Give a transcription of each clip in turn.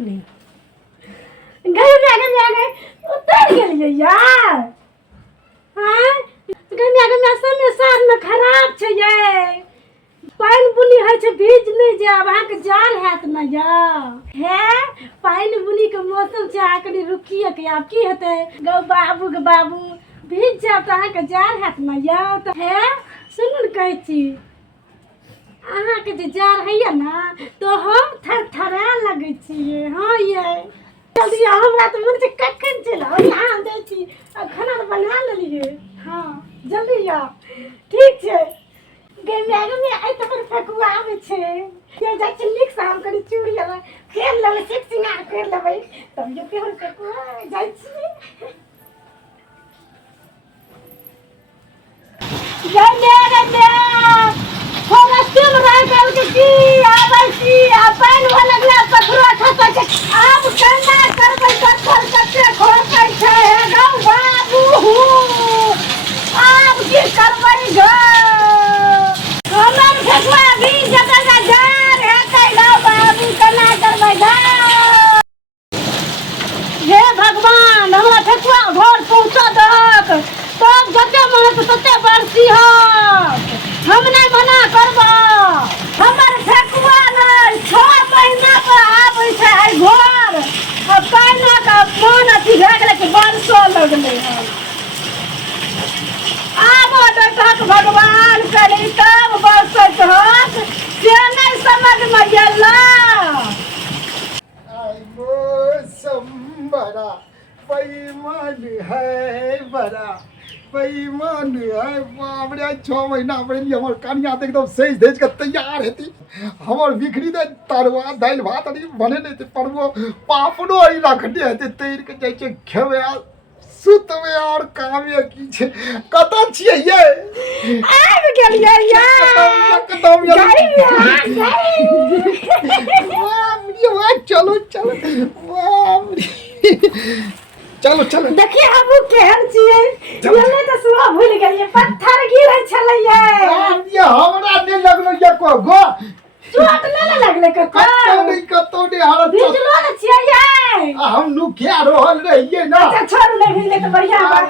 गए उतर गेलिए यार। हां गनिया समय साथ में खराब छै ये। पानी बुनी है छै भीज नहीं जाब अहाँ के जाल हैत न या है। पानी बुनी के मौसम छै अहाँ कनी रुकिए के आब की हेतै गौ बाबू के बाबू भीज जाब त अहाँ के जाल हैत न या त है। सुनू न कहै छी अहाँ के जे जाल हैया ना तो हम थरथरा लगै छियै। हां ये जल्दी हमरा तो मन से कखन चलो यहाँ दे छी खाना तो बना लेलिए। हां जल्दी आ ठीक छै। गमे आई तो पर फकुआ आवे छै के जा छै निक से हम कनी चूड़ी ले खेल लेबै सिक सिंगार कर लेबै तब ये के हम फकुआ जाय छी। गमे हम स्टील रह गल के की आबै छी आ पानी हो लगला पथरा खसा के आब केना करबै कथर कते खोकै छै हे गौ बाबू आब की करबै गौ हमर फकुआ भी जगह जार हेतै गौ बाबू केना करबै गौ। हे भगवान हमरा फकुआ घर पहुँचा दहक तब जते मन तते बरसी हत हम नहीं मना करबो। हमर फकुआ नहीं 6 महीना पर आबै छै घर अब कहना का मन अथी भए गेलै कि बरसो लगलै है। आबो देखक भगवान करी तब बरसत हत से नहीं समझ में गेला। बड़ा पैमान है बड़ा पैमान है बाप रे 6 महीना पहले हमर कनिया त एकदम सही धेज के तैयार हेती। हमर बिखरी दे तरुआ दाल भात अरी बने नहीं परबो पापड़ो अरी रखने हेते तैर के जाय छै खेबे सुतबे और कामे की छै कत छियै ये आब गेलियै यार कतम गाड़ी में वाह चलो चलो वाह चलो चलो देखिए हम केहन छियै येले त सुआ भूल गेलिए पत्थर गिरै छलै ये हमरा ने लगलो ये को गो चोट न लगले कतो नहीं हालत भिजलो न छियै ये हम नु क्या रहल रहिए ना। अच्छा छोड़ ले भिजले त बढ़िया बात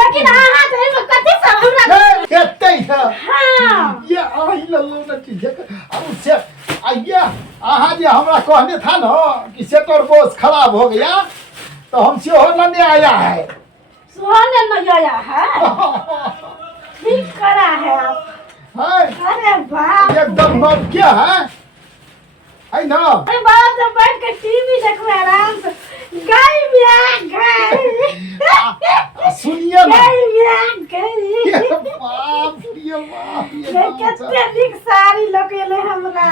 लेकिन अहाँ त एमे कथि सब हमरा एतै है। हां ये आही लल्लो न चीज अब से आइया अहाँ जे हमरा कहने था ना कि सेटर बोस खराब हो गया तो हम से हो लेने आया है। सोने न आया है ठीक करा है आप। अरे वाह एकदम मत क्या है ना। अरे बाप से बैठ के टीवी देखो आराम से गाय में गाय सुनिए ना गाय में गाय बाप रे बाप ये कितने निक साड़ी लगेले हमरा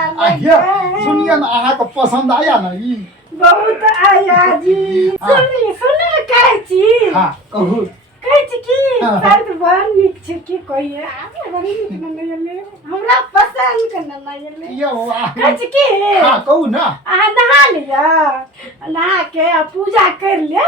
सुनिए ना अहाँ को पसंद आया ना ई बहुत आया जी। सुनी सुन कहै छी हां कहू कहै छी की साड़ी तो बड़ निक छै की कहिए आबे बड़ी निक लगेले हमरा पसंद के न लगेले ये वाह कहै छी की हां कहू ना अहाँ नहा लिया नहा के पूजा कर ले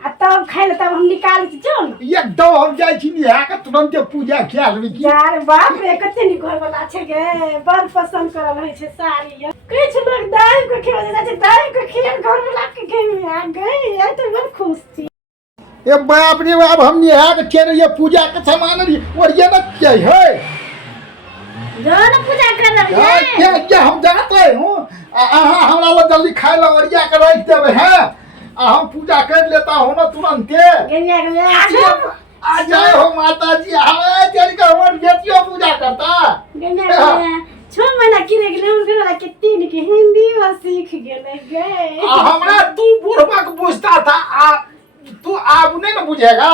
आ तब खाइ ले तब हम निकाल के जाओ ना एकदम हम जाय छी नहा के तुरंत पूजा किया लेबे की यार बाप रे कते निक घर वाला छै गे बड़ पसंद करल रहे छै साड़ी किछ लोग दाई के खेल जाय छै दाई के खेल घर वाला के खेल आ गई आई तो बड़ खुश थी। ए बाप रे बाप हम नहा के खेल ये पूजा के सामान और ये न क्या है जान पूजा कर रहे हैं क्या हम जाते हूं अहाँ हमरा लो जल्दी खाए ला ओरिया के रख देबे हैं हम पूजा कर लेता हूं ना तुरंत आ जाए हो माता जी हमें तेरी का हमर बेटियों पूजा करता 6 महीना की रह गेले हम घर कितनी निक हिंदी में सीख गेले गे हमरा तू बुढ़वा के पूछता था तू अब नहीं ना बुझेगा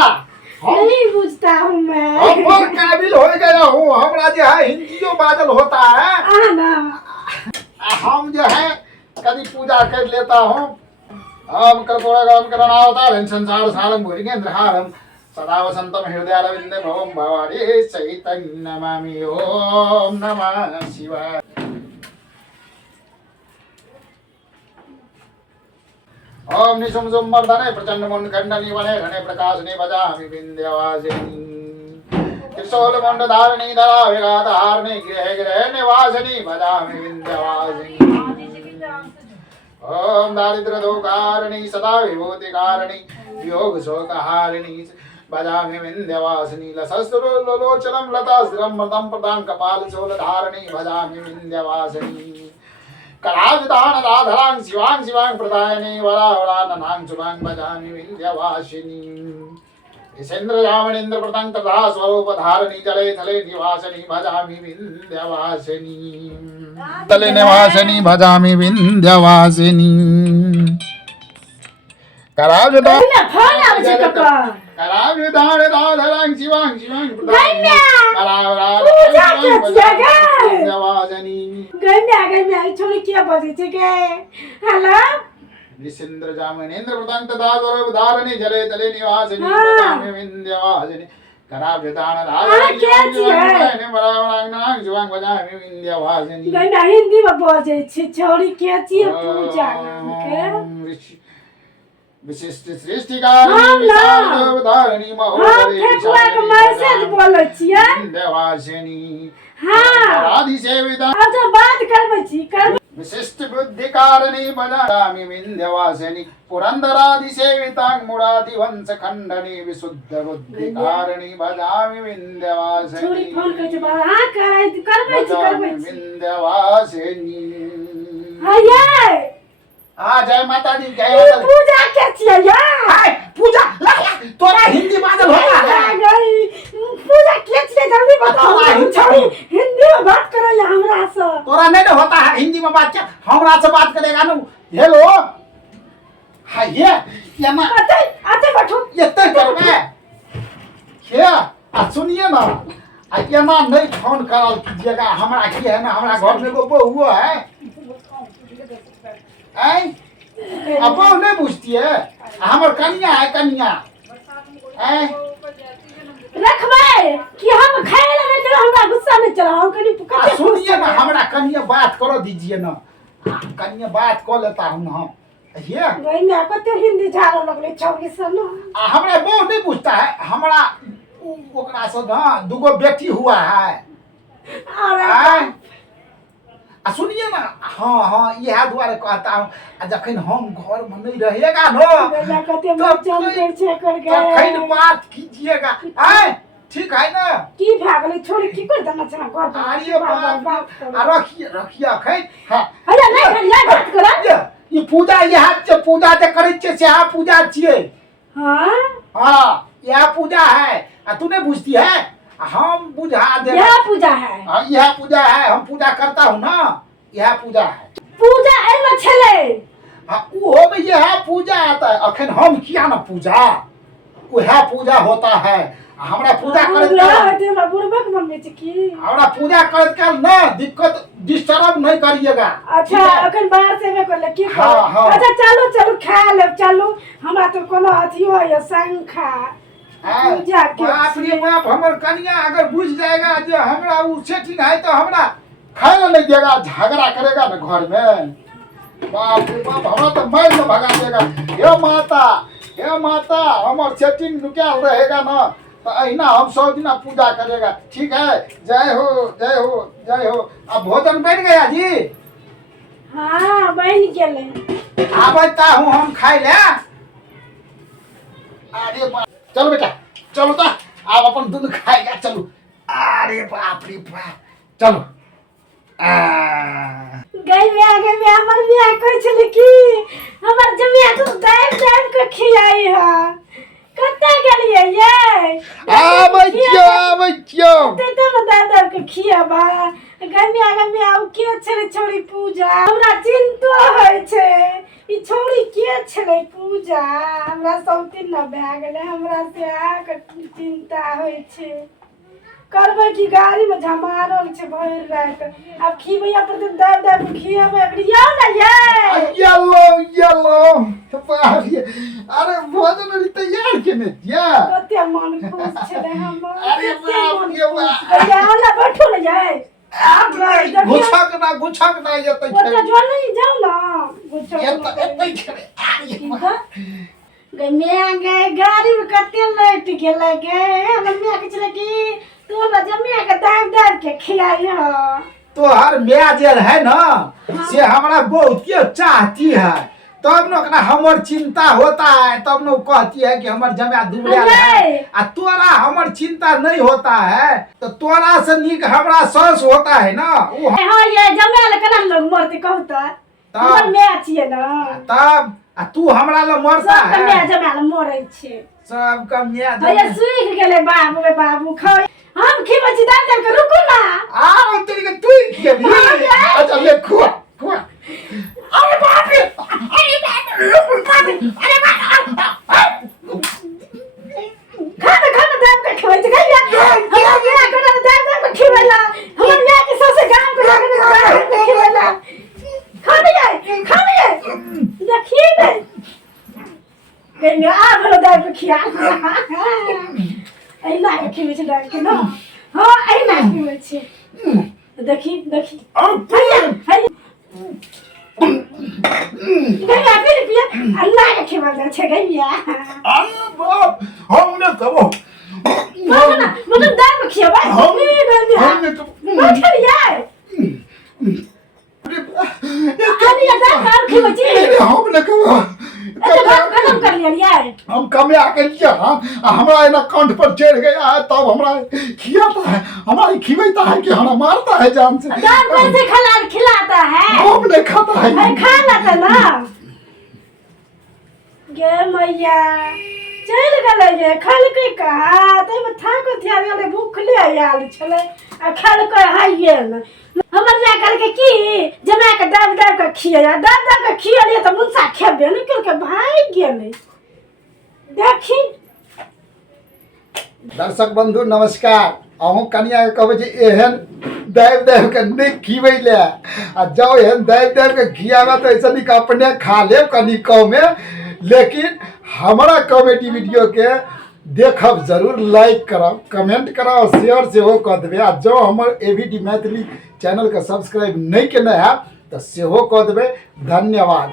नहीं बुझता हूँ मैं अब बहुत काबिल हो गया हूँ हमरा जो है हिंदियों बादल होता है ना हम जो है कभी पूजा कर लेता हूँ हम कर्पूर गरम करना होता है संसार सारम भुरिंगेंद्र हारम सदा वसंतम हृदयारविंदे भवम भवानी चैतन्य नमामि ओम नमः शिवाय। ओम निशुम सुम मर्दने प्रचंड मुंडखंडनी वने घने प्रकाशने बजामि विंध्यवासिनी त्रिशूल मुंड धारणी धरा विघात हारणी गृह गृह निवासिनी बजामि विंध्यवासिनी। ओम दारिद्र्य दोकारिणी सदा विभूति कारिणी योग शोक हारिणी भजामि विंध्यवासिनी लसस्रोलोचनं लतास्त्रं मृतं प्रदां कपाल शूलधारिणी भजामि विंध्यवासिनी कलाविदान राधरां शिवां शिवां प्रदायिनी वरावराननां शुभां भजामि विंध्यवासिनी इसेन्द्रयामणीन्द्र प्रतं तथा स्वरूपधारिणी जले थले निवासिनी भजामि विंध्यवासिनी तले निवासिनी भजामि विंध्यवासिनी कराविदान फोन आवे छै ककर कराविदान राधरां शिवां शिवां गैम्या पूजा के छियै गे गैम्या छोरी के बजै छै गे हेलो निसिंद्र जामनेन्द्र प्रतं तथा स्वरूपधारिणी जले तले निवासिनी भजामि विंध्यवासिनी कराविदान राधरां शिवां भजामि विंध्यवासिनी गैम्या हिंदी में बजै छै छोरी के छियै पूजा के विशिष्ट सृष्टिकारी विशालधारिणी महोदरी मैसेज बोलै छियै विंध्यवासिनी हां राधि सेविता अच्छा बात करबै छी करबै विशिष्ट बुद्धिकारिणी भजामि विंध्यवासिनी पुरंदरादि सेवितां मुरादि वंश खंडनी विशुद्ध बुद्धिकारिणी भजामि विंध्यवासिनी छोरी फोन कर छै हां करबै छी विंध्यवासिनी हाय जय माता दी जय माता दी पूजा के छियै यार हाय पूजा तोरा हिंदी बाजल होता है पूजा के छियै जल्दी बताओ छोरी हिंदी में बात करो या हमरा से तोरा नहीं ना होता है हिंदी में बात क्या हमरा से बात करेगा ना हेलो हाय ये ना आते बैठो ये तय करबे क्या सुनिए ना ये ना नहीं फोन करल कीजिएगा हमरा की है ना हमरा घर में एगो बहू है अब नहीं पूछती है हमर कन्या है कन्या रखबै कि हम खाए ला नहीं चला हमरा गुस्सा नहीं चला हम कनी पुकार सुनिए ना हमरा कन्या बात करो दीजिए ना कन्या बात कर लेता हूं हम ये गैया कते हिंदी झाड़ो लगले छौरी से ना हमरा बहुत नहीं पूछता है हमरा ओकरा से ना दुगो बेटी हुआ है अरे सुनिए ना हाँ यह द्वारा कहता हूँ जखन हम घर में नहीं रहेगा ना तखन बात कीजिएगा ठीक है ना की भए गेलै छोरी की कर देना छै घर पर अरे बाप रखिए अखन हां अरे नहीं करिया बात करा ये पूजा यह पूजा जे करै छै से पूजा छियै हां यह पूजा है तू नहीं बुझती है हम बुझा दे यह पूजा है यह पूजा है हम पूजा करता हूँ ना यह पूजा है पूजा एमे छले वो में यह पूजा आता है अखन हम किया ना पूजा वह पूजा होता है हमरा पूजा करते हमरा बुरबक बनबे छै की हमरा पूजा करत काल ना दिक्कत डिस्टर्ब नहीं करिएगा अच्छा अखन बाहर से में कर ले की अच्छा चलो खा ले चलो हमरा तो कोनो अथियो है शंखा पूजा के बाप रे बाप हमर कन्या अगर बुझ जाएगा जो हमरा उ सेटिंग है तो हमरा खाए नहीं देगा झगड़ा करेगा ना घर में बाप रे बाप हमरा तो मार में भगा देगा हे माता हमर सेटिंग रुकल रहेगा ना तो अहिना हम 100 दिन पूजा करेगा ठीक है जय हो जय हो जय हो अब भोजन बन गया जी हां बन गेले आबता हूं हम खाए ले अरे चलो बेटा चलो तो आप अपन दूध खाएगा चलो अरे बाप रे बाप चलो गैया हमर बियाह करै छले की हमर जमिया तो दाम के खियाई है कत्ते गेलिए ये आबै छियो ते तो दाम के खियाबा गैया उ के छले छोरी पूजा हमरा चिंतो होय छै ई छोरी के छले पूजा हमरा सब दिन न भए गेले हमरा से आके चिंता होय छै करबै की गाड़ी में झमारल छै भर रात अब खीबै अपन दाब खियाबै लिया ना ये येलो अरे भोजन तैयार केने दिया कते मन खुश छले हमर अरे बाप रे बाप याला बैठो ना जाए गुछक ना ये तै ओते जो नहीं जाऊ ना गुछक एतै करे गमे गाड़ी में कते लेट गेलै गे हमर के छले की तू ना जमिया के दाब के खियाई ह तोहर माय जे है ना से हमरा बहुत चाहती है, तब न ओकरा हमर चिंता होता है, तब न कहती है कि हमर जमाय दुबला है। आ तोरा हमर चिंता नहीं होता है तो तोरा से नीक हमरा सास होता है ना। हां ये जमाय केना लोग मरते कहू त हमर माय छिए ना। तब आ तू हमरा ल मरता है। सब माय जमाय ल मरै छे, सब का माय जमाय ये सुई गेले बाबू रे बाबू खाओ हम खिबै छी दाल के रुकू ना। आ तेरी के तू खिबी। अच्छा ले खुआ खुआ। अरे बाप रे, अरे बाप रे, अरे बाप खाना खाना दाल के खिबै छी गैया हम या कोना दाल के खिबैला हम या के सबसे गांव के दाल के खिबैला खाने देखिए ने गैया आ भलो दाल के खिया ऐ ना के खिबै छी दाल के ना। हां ऐ ना खिबै छी देखी देखी गैया फिर पिया अल्लाह के खिबै छे गैया। अरे बाप हमने कबो ना मतलब दाल के खिया भाई हमने तो खिया अरे ये दाल खा खिबै छी हमने कबो खत्म कर लिया हम कमे आके लिया हमरा एना कंठ पर चढ़ गया है तब हमरा खियाता है, हमारा खिलाता है कि हमारा मारता है जान से। दाल कैसे खिलाता है हम नहीं खाता है, मैं खा लेता ना। गे मैया चल गले ये खल के कहा ते में था को थिया रे भूखले आयल छले आ खल के हाइए न हमर ना करके की जमा के दाब दाब के खिया दाब दाब के खिया त मुंसा खेबे न करके भाग गेले देखी। दर्शक बंधु नमस्कार। अहूँ कनिया के कहबे जे एहन दाब दाब के नहीं खिबै ले आ जाओ एहन दाब दाब के खियावा तो ऐसा नहीं कि अपने खा लेब कनी कम में, लेकिन हमारा कॉमेडी वीडियो के देखब जरूर, लाइक करब, कमेंट करब, शेयर सेहो कऽ देबै। आ जो हमर एवीडी मैथिली चैनल के सब्सक्राइब नहीं केने है तो सेहो कऽ देबै। धन्यवाद।